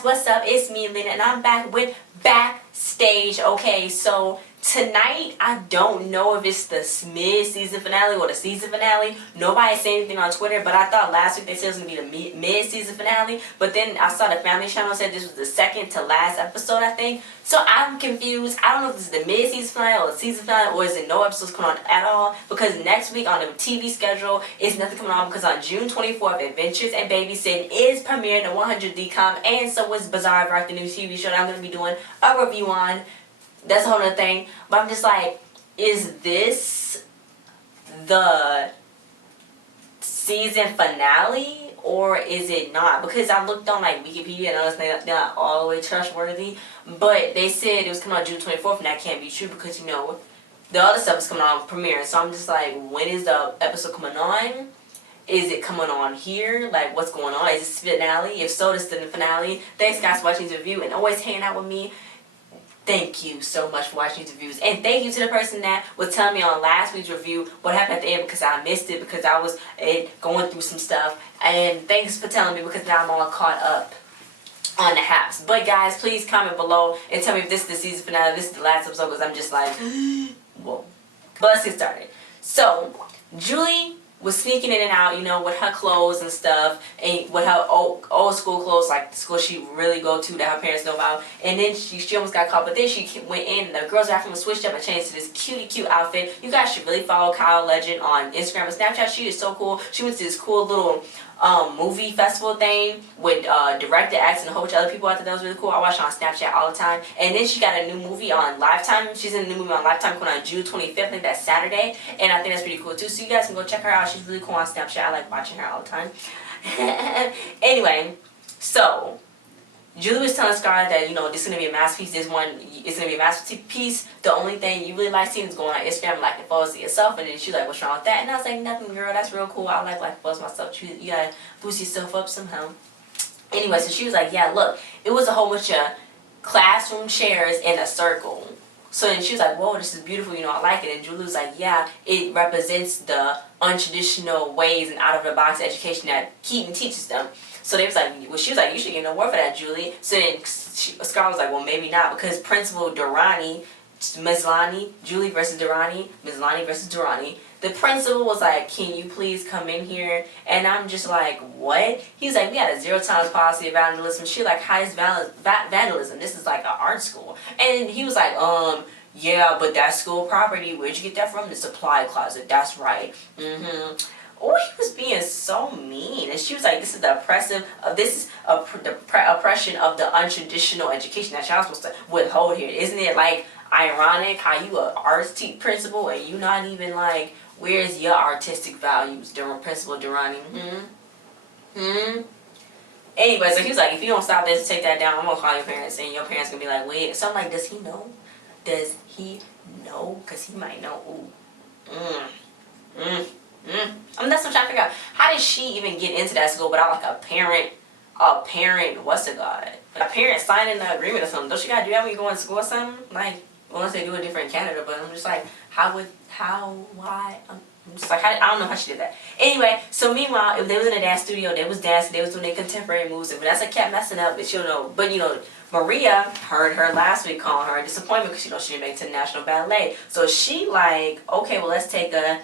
guys, what's up? It's me, Lena, and I'm back with Backstage. Okay, so tonight, I don't know if it's the mid-season finale or the season finale. Nobody said anything on Twitter, but I thought last week they said it was going to be the mid-season finale. But then I saw the Family Channel said this was the second to last episode, I think. So I'm confused. I don't know if this is the mid-season finale or the season finale, or is it no episodes coming on at all? Because next week on the TV schedule is nothing coming on, because on June 24th, Adventures and Babysitting is premiering the 100 DCOM, and so is Bizarre Birth, the new TV show that I'm going to be doing a review on. That's a whole other thing. But I'm just like, is this the season finale or is it not? Because I looked on like Wikipedia and I was they're not all the way trustworthy. But they said it was coming on June 24th, and that can't be true because, you know, the other stuff is coming on premiere. So I'm just like, when is the episode coming on? Is it coming on here? Like, what's going on? Is this finale? If so, this is the finale. Thanks guys for watching this review and always hanging out with me. Thank you so much for watching these reviews. And thank you to the person that was telling me on last week's review what happened at the end, because I missed it because I was going through some stuff. And thanks for telling me, because now I'm all caught up on the haps. But guys, please comment below and tell me if this is the season finale, this is the last episode, because I'm just like, whoa. But let's get started. So, Julie was sneaking in and out, you know, with her clothes and stuff, and with her old school clothes, like the school she really go to that her parents know about. And then she almost got caught, but then she went in, the girls' bathroom was switched up and changed to this cutie cute outfit. You guys should really follow Kyle Legend on Instagram and Snapchat. She is so cool. She went to this cool little movie festival thing with director, acts, and a whole bunch of other people. I thought that was really cool. I watch her on Snapchat all the time. And then she got a new movie on Lifetime. She's in a new movie on Lifetime coming on June 25th. I think that's Saturday. And I think that's pretty cool too. So you guys can go check her out. She's really cool on Snapchat. I like watching her all the time. Anyway, so Julie was telling Scar that, you know, this is going to be a masterpiece. This one is going to be a masterpiece. The only thing you really like seeing is going on Instagram, liking photos of yourself. And then she's like, what's wrong with that? And I was like, nothing, girl. That's real cool. I like photos of myself. You got to boost yourself up somehow. Anyway, so she was like, yeah, look, it was a whole bunch of classroom chairs in a circle. So then she was like, whoa, this is beautiful, you know, I like it. And Julie was like, yeah, it represents the untraditional ways and out-of-the-box education that Keaton teaches them. So they was like, well, she was like, you should get an award for that, Julie. So then Scar was like, well, maybe not, because Principal Durrani, Ms. Lonnie, Julie versus Durrani, Ms. Lonnie versus Durrani. The principal was like, can you please come in here? And I'm just like, what? He's like, we had a 0 tolerance policy of vandalism. She like, how is vandalism? This is like an art school. And he was like, yeah, but that's school property. Where'd you get that from? The supply closet. That's right. Oh, he was being so mean. And she was like, this is the oppression of the untraditional education that y'all supposed to withhold here. Isn't it like ironic how you a arts principal and you not even like, where's your artistic values, Principal Durrani? Anyway, so he was like, if you don't stop this, take that down, I'm gonna call your parents, and your parents gonna be like, wait. So I'm like, does he know? Does he know? Because he might know. Ooh. I mean, that's what I'm trying to figure out. How did she even get into that school without like a parent, what's it called? A parent signing the agreement or something? Don't you gotta do that when you go to school or something? Like, unless they do it different in Canada, but I'm just like, why? I'm just like, I don't know how she did that. Anyway, so meanwhile, if they was in a dance studio, they was dancing, they was doing their contemporary moves, and Vanessa kept messing up, but you know, Maria heard her last week calling her a disappointment because, you know, she didn't make it to the National Ballet. So she like, okay, well, let's take a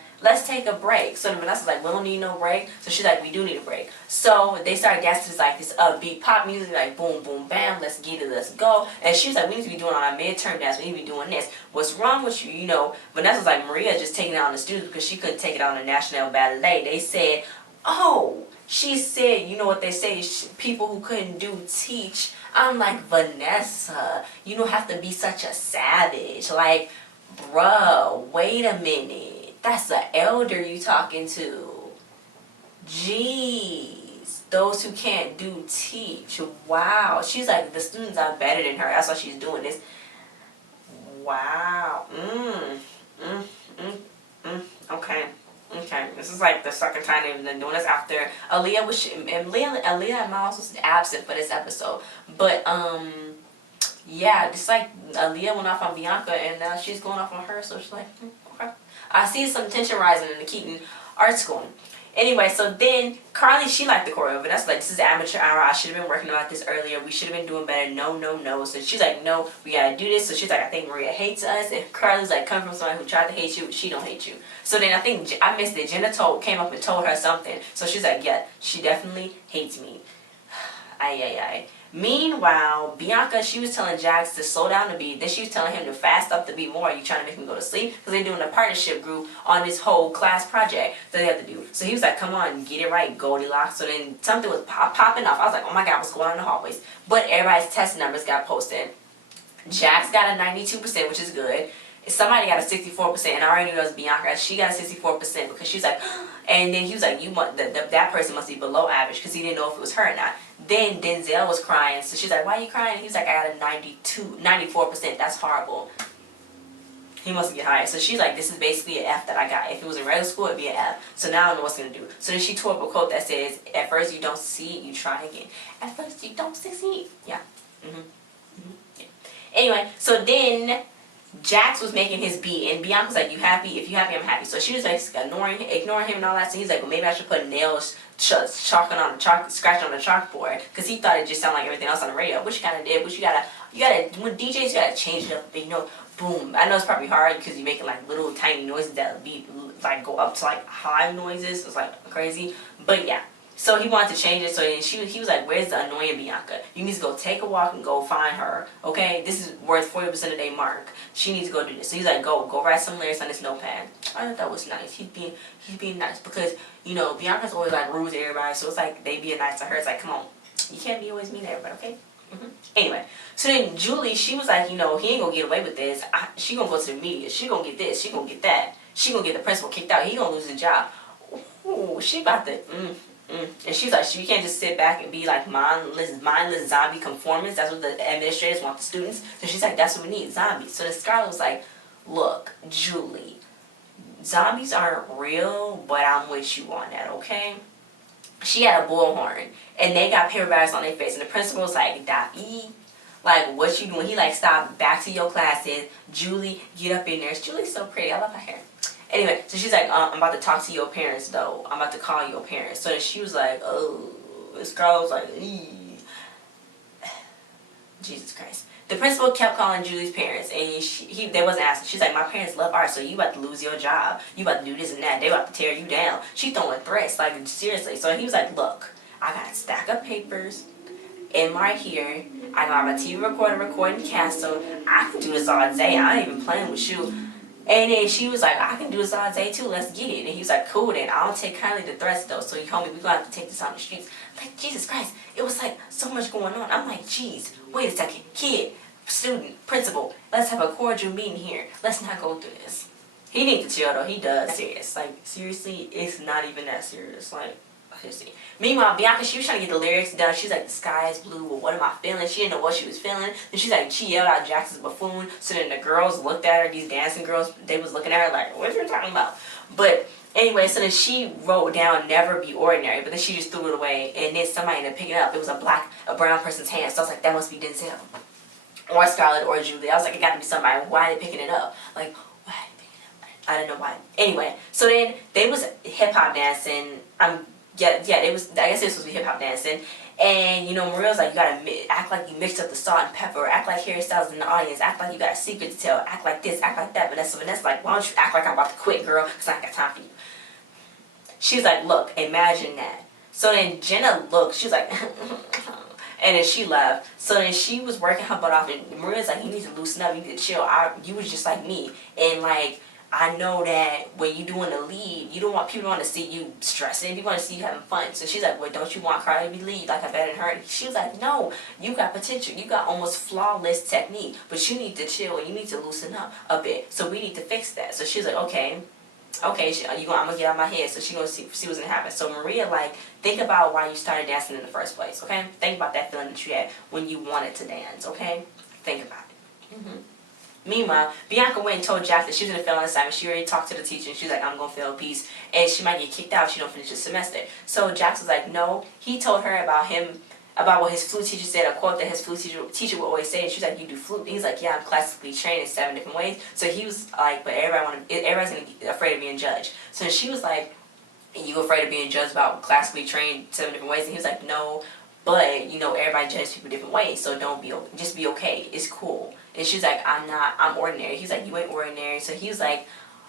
break. So Vanessa's like, we don't need no break. So she's like, we do need a break. So they started dancing to like this upbeat pop music, like boom, boom, bam, let's get it, let's go. And she was like, we need to be doing our midterm dance. We need to be doing this. What's wrong with you? You know, Vanessa's like, Maria just taking it on the students because she couldn't take it on the National Ballet. They said, oh, she said, you know what they say, people who couldn't do teach. I'm like, Vanessa, you don't have to be such a savage. Like, bruh, wait a minute. That's the elder you talking to. Jeez. Those who can't do teach. Wow. She's like, the students are better than her. That's why she's doing this. Wow. Okay. Okay, this is like the second time they've been doing this after Aaliyah was, and Aaliyah and Miles was absent for this episode. But, yeah, just like Aaliyah went off on Bianca and now she's going off on her, so she's like, okay. I see some tension rising in the Keaton Art School. Anyway, so then Carly, she liked the choreo, but that's like, this is amateur hour. I should have been working about this earlier. We should have been doing better. No, no, no. So she's like, no, we gotta do this. So she's like, I think Maria hates us. And Carly's like, come from somebody who tried to hate you, she don't hate you. So then I think, I missed it. Jenna came up and told her something. So she's like, yeah, she definitely hates me. Ay, ay, ay. Meanwhile, Bianca, she was telling Jax to slow down the beat. Then she was telling him to fast up the beat more. You trying to make me go to sleep? Because they're doing a partnership group on this whole class project that they have to do. So he was like, come on, get it right, Goldilocks. So then something was popping off. I was like, oh my God, what's going on in the hallways? But everybody's test numbers got posted. Jax got a 92%, which is good. Somebody got a 64%, and I already knew it was Bianca. She got a 64% because she was like, and then he was like, that person must be below average because he didn't know if it was her or not. Then Denzel was crying, so she's like, why are you crying? And he was like, I got a 94%. That's horrible. He must get higher. So she's like, this is basically an F that I got. If it was in regular school, it'd be an F. So now I don't know what's going to do. So then she tore up a quote that says, at first you don't succeed, you try again. At first you don't succeed. Yeah. Yeah. Anyway, so then Jax was making his beat, and Bianca was like, you happy? If you happy, I'm happy. So she was basically ignoring him and all that. So he's like, well, maybe I should put nails scratching on the chalkboard, because he thought it just sounded like everything else on the radio, which you kind of did. But you gotta, when DJs, you gotta change it up, boom. I know it's probably hard because you're making like little tiny noises that be like go up to like high noises. It's like crazy, but yeah. So he wanted to change it. So then he was like, where's the annoying Bianca? You need to go take a walk and go find her. Okay, this is worth 40% of their mark. She needs to go do this. So he's like, go write some lyrics on this notepad. I thought that was nice. He's being nice because, you know, Bianca's always like rude to everybody. So it's like they being nice to her. It's like, come on, you can't be always mean to everybody, okay? Anyway, so then Julie, she was like, you know, he ain't gonna get away with this. She gonna go to the media. She gonna get this. She gonna get that. She gonna get the principal kicked out. He gonna lose his job. Ooh, she about to. And she's like, you can't just sit back and be like mindless zombie conformance. That's what the administrators want the students. So she's like, that's what we need, zombies. So then Scarlett was like, look, Julie, zombies aren't real, but I'm with you on that, okay? She had a bullhorn, and they got paper bags on their face, and the principal was like, Da'i, like, what you doing? He like, stop, back to your classes. Julie, get up in there. Julie's so pretty. I love her hair. Anyway, so she's like, I'm about to talk to your parents, though. I'm about to call your parents. So then she was like, oh, this girl was like, eee. Jesus Christ. The principal kept calling Julie's parents, and they wasn't asking. She's like, my parents love art, so you about to lose your job. You about to do this and that. They about to tear you down. She throwing threats, like, seriously. So he was like, look, I got a stack of papers in right here. I got my TV recorder recording Castle. I can do this all day. I ain't even playing with you. And then she was like, I can do this all day too, let's get it. And he was like, cool then, I don't take kindly to threats though, so he told me we're gonna have to take this on the streets. Like, Jesus Christ, it was like so much going on. I'm like, geez, wait a second, kid, student, principal, let's have a cordial meeting here. Let's not go through this. He needs to chill though, he does. Serious, like, seriously, it's not even that serious, like, seriously. Meanwhile, Bianca, she was trying to get the lyrics done. She's like, the sky is blue, well, what am I feeling? She didn't know what she was feeling. Then she's like, she yelled out Jackson's buffoon. So then the girls looked at her, these dancing girls, they was looking at her like, what are you talking about? But anyway, so then she wrote down never be ordinary, but then she just threw it away. And then somebody ended up picking it up. It was a brown person's hand. So I was like, that must be Denzel. Or Scarlett or Julie. I was like, it got to be somebody. Why are they picking it up? Like, why are they picking it up? I don't know why. Anyway, so then they was hip-hop dancing. Yeah, it was, I guess it was supposed to be hip-hop dancing. And, you know, Maria's like, you gotta act like you mixed up the salt and pepper. Act like Harry Styles in the audience. Act like you got a secret to tell. Act like this, act like that. Vanessa's like, why don't you act like I'm about to quit, girl? Because I ain't got time for you. She's like, look, imagine that. So then Jenna looked. She was like, and then she left. So then she was working her butt off. And Maria's like, you need to loosen up. You need to chill. You was just like me. And, like, I know that when you're doing the lead, you don't want people to see you stressing. You want to see you having fun. So she's like, well, don't you want Carly to be lead like I better than her? She was like, no, you got potential. You got almost flawless technique. But you need to chill and you need to loosen up a bit. So we need to fix that. So she's like, okay, I'm going to get out of my head. So she's going to see what's going to happen. So Maria, like, think about why you started dancing in the first place, okay? Think about that feeling that you had when you wanted to dance, okay? Think about it. Meanwhile, Bianca went and told Jack that she was going to fail on assignment. She already talked to the teacher, and she's like, I'm going to fail a piece. And she might get kicked out if she don't finish the semester. So Jax was like, no. He told her about what his flute teacher said, a quote that his flute teacher would always say. And she's like, you do flute? And he's like, yeah, I'm classically trained in 7 different ways. So he was like, but everybody's afraid of being judged. So she was like, and you afraid of being judged about classically trained 7 different ways? And he was like, no, but you know, everybody judges people different ways, so don't be, just be okay. It's cool. And she's like, I'm ordinary. He's like, you ain't ordinary. So he was like,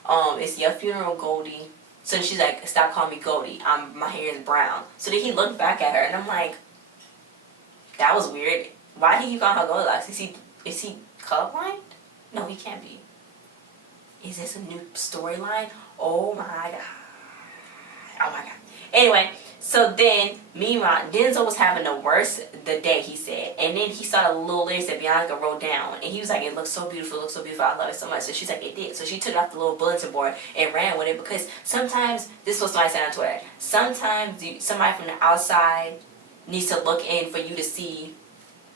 it's your funeral, Goldie. So she's like, stop calling me Goldie. My hair is brown. So then he looked back at her, and I'm like, that was weird. Why did you call her Goldilocks? Is he colorblind? No, he can't be. Is this a new storyline? Oh my god. Oh my god. Anyway, so then, meanwhile, Denzel was having the day, he said. And then he saw a little lyrics that Bianca wrote down. And he was like, it looks so beautiful, it looks so beautiful, I love it so much. So she's like, it did. So she took it off the little bulletin board and ran with it, because sometimes, this is what somebody said on Twitter, sometimes somebody from the outside needs to look in for you to see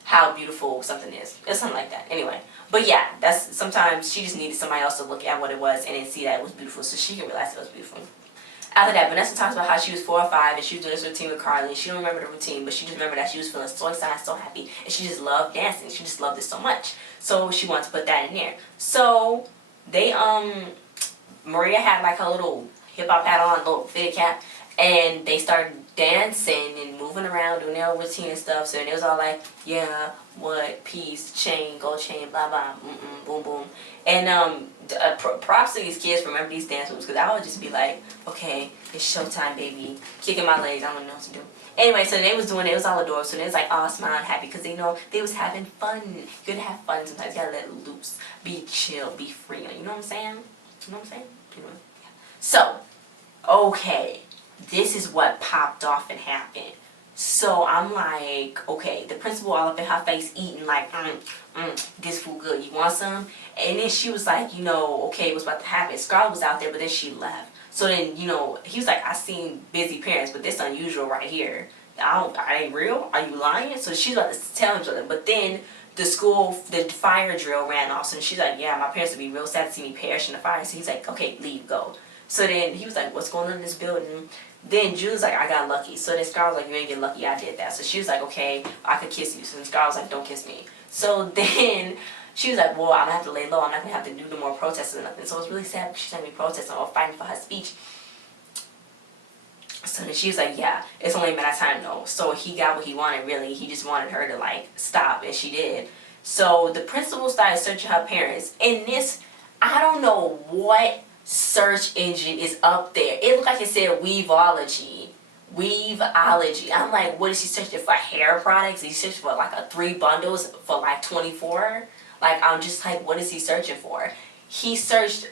how beautiful something is. It's something like that. Anyway. But yeah, sometimes she just needed somebody else to look at what it was and then see that it was beautiful, so she can realize it was beautiful. After that, Vanessa talks about how she was 4 or 5 and she was doing this routine with Carly. She don't remember the routine, but she just remembered that she was feeling so excited, so happy, and she just loved dancing. She just loved it so much. So she wanted to put that in there. So they Maria had like her little hip hop hat on, little fitted cap, and they started dancing and moving around, doing their routine and stuff. So it was all like, yeah, what, peace, chain, gold chain, blah blah, boom boom. And props to these kids for remember these dance moves, because I would just be like, okay, it's showtime, baby, kicking my legs, I don't know what to do. Anyway, so they was doing it, it was all adorable. So they was like all smiling, happy, because they know they was having fun. You gotta have fun sometimes, you gotta let it loose, be chill, be free. You know what I'm saying? You know what I'm saying? You know? Yeah. So, okay, this is what popped off and happened. So I'm like, okay, the principal all up in her face eating like, this food good, you want some? And then she was like, you know, okay, what's about to happen? Scarlett was out there, but then she left. So then, you know, he was like, I seen busy parents, but this unusual right here. I ain't real? Are you lying? So she's about to tell him something, but then the fire drill ran off. So she's like, yeah, my parents would be real sad to see me perish in the fire. So he's like, okay, leave, go. So then he was like, what's going on in this building? Then Julie's like, I got lucky. So then Scar was like, you ain't get lucky, I did that. So she was like, okay, I could kiss you. So then Scar was like, don't kiss me. So then she was like, well, I'm gonna have to lay low. I'm not gonna have to do no more protests or nothing. So it was really sad because she's gonna be protesting or fighting for her speech. So then she was like, yeah, it's only a matter of time though. So he got what he wanted, really. He just wanted her to like stop, and she did. So the principal started searching her parents. And this, I don't know what search engine is up there. It looked like it said Weaveology. Weaveology. I'm like, what is he searching for? Hair products? He's searching for like 3 bundles for like 24? Like, I'm just like, what is he searching for? He searched,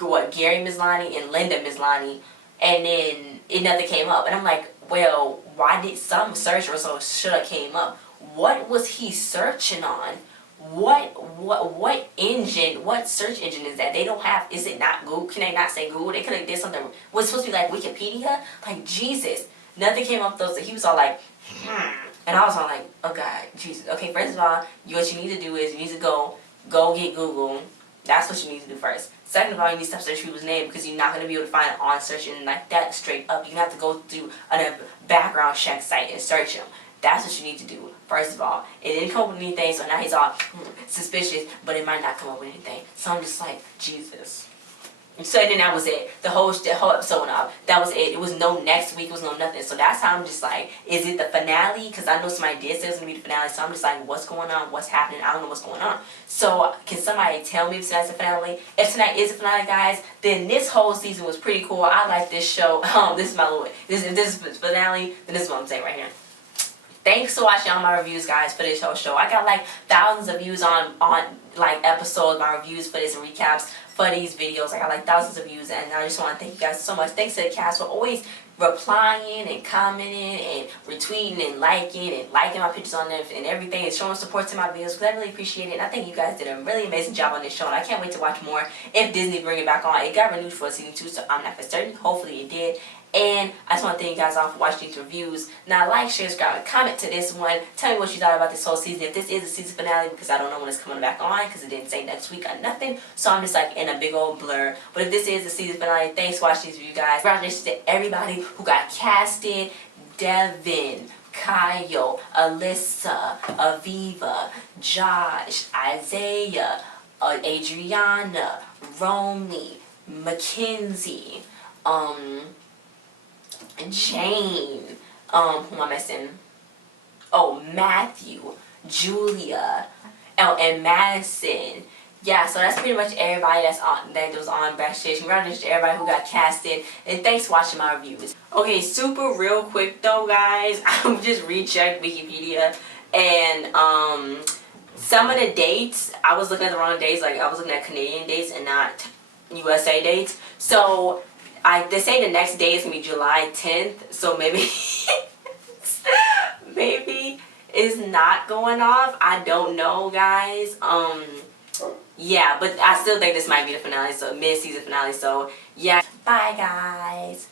what, Gary Mislani and Linda Mislani, and then nothing came up. And I'm like, well, why did some search results should have came up? What was he searching on? What engine, what search engine is that? They don't have, is it not Google? Can they not say Google? They could have did something, was supposed to be like Wikipedia? Like, Jesus. Nothing came up though, so he was all like, And I was all like, oh God, Jesus. Okay, first of all, what you need to do is, you need to go get Google. That's what you need to do first. Second of all, you need to stop searching people's name, because you're not going to be able to find it on search engine like that straight up. You're going to have to go through a background check site and search them. That's what you need to do, first of all. It didn't come up with anything, so now he's all suspicious, but it might not come up with anything. So I'm just like, Jesus. So then that was it. The whole episode went off. That was it. It was no next week. It was no nothing. So that's how I'm just like, is it the finale? Because I know somebody did say it was going to be the finale. So I'm just like, what's going on? What's happening? I don't know what's going on. So can somebody tell me if tonight's the finale? If tonight is the finale, guys, then this whole season was pretty cool. I like this show. This is my little, if this is the finale, then this is what I'm saying right here. Thanks for watching all my reviews, guys, for this whole show. I got like thousands of views on like episodes, my reviews for this and recaps for these videos. I got like thousands of views, and I just want to thank you guys so much. Thanks to the cast for always replying and commenting and retweeting and liking my pictures on them and everything, and showing support to my videos, because I really appreciate it. And I think you guys did a really amazing job on this show, and I can't wait to watch more if Disney bring it back on. It got renewed for season 2, so I'm not for certain. Hopefully it did. And I just want to thank you guys all for watching these reviews. Now, like, share, subscribe, and comment to this one. Tell me what you thought about this whole season. If this is the season finale, because I don't know when it's coming back on, because it didn't say next week or nothing. So I'm just like in a big old blur. But if this is the season finale, thanks for watching these reviews, guys. Congratulations to everybody who got casted. Devin, Kyle, Alyssa, Aviva, Josh, Isaiah, Adriana, Romy, Mackenzie, Jane, who am I missing? Oh, Matthew, Julia, oh, and Madison. Yeah, so that's pretty much everybody that was on Backstage. Congratulations to everybody who got casted, and thanks for watching my reviews. Okay, super real quick though, guys. I just rechecked Wikipedia, and some of the dates I was looking at the wrong dates. Like I was looking at Canadian dates and not USA dates. So they say the next day is gonna be July 10th. So maybe maybe it's not going off. I don't know, guys. Yeah, but I still think this might be the finale, so mid-season finale. So yeah, bye guys.